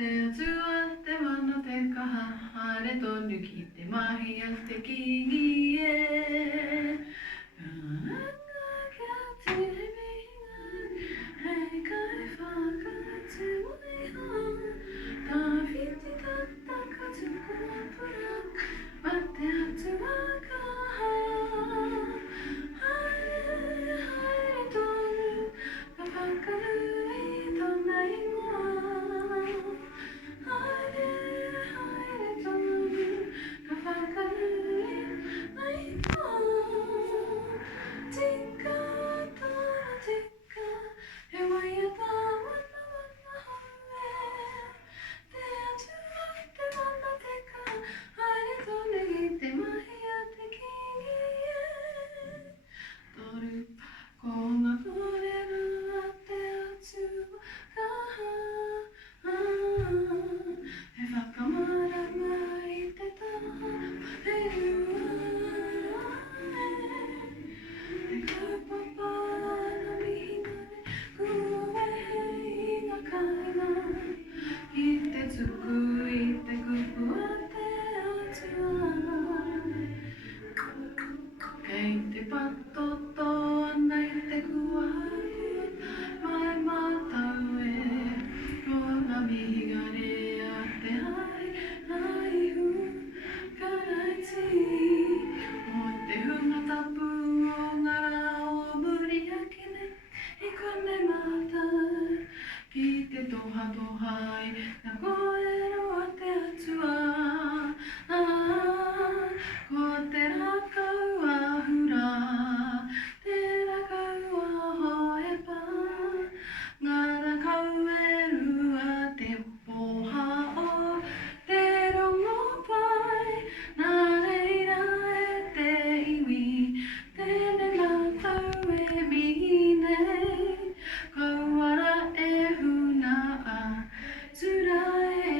te mana te kaha hare tonu ki te mahi a te kingi e. Anga kia te mihinga, hei kai whakatu mai ha. Tā whiti tata ka tuku apura, ma te atu a kaha. Haere, haere tonu, ka whakanui tōna ingoa. Haere, haere tonu, ka whakanui ai ingoa. Tika, tara tika, he waia tā wana wana haue. Te atua, te mana te ka, haere tonu i te mahi a te kingi e. Toru, ko ngā kōrero a te atu kaha. He whakamarama i te taha, he ua e. Te kaupapa na mihingare, kua wehe i ngā kainga. Ki te tuku i te kupu a te atua. Kei te patoto ana i te kuahu, mai mātau e. Ko ngā mihingare a te hai, hai hu, karaiti. O te hunga tapu o ngā rā o muri akene, I konei mātou. Ki te toha toha I ngā kōrero a te atua. Ko te rakau ahura, te rakau ahoepa. Ngā rakau e rua te poha o te rongo pai. Nā reira e te iwi, tēnei mātou e mihi nei. Kauara e huna a tura e.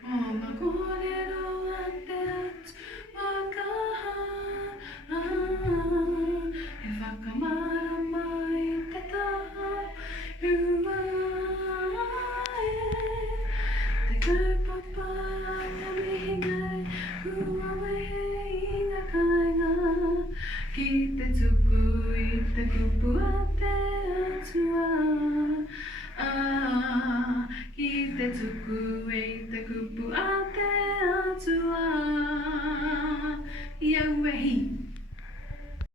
O ngā kōrero a te atu wakaha. He whakamarama I te taha ua e. Te kaupapa na mihingare, kua wehe I ngā kainga. Ki te tuku I te kupu a te atua. Ki te tuku I te kupu a te atua. Ia uehi.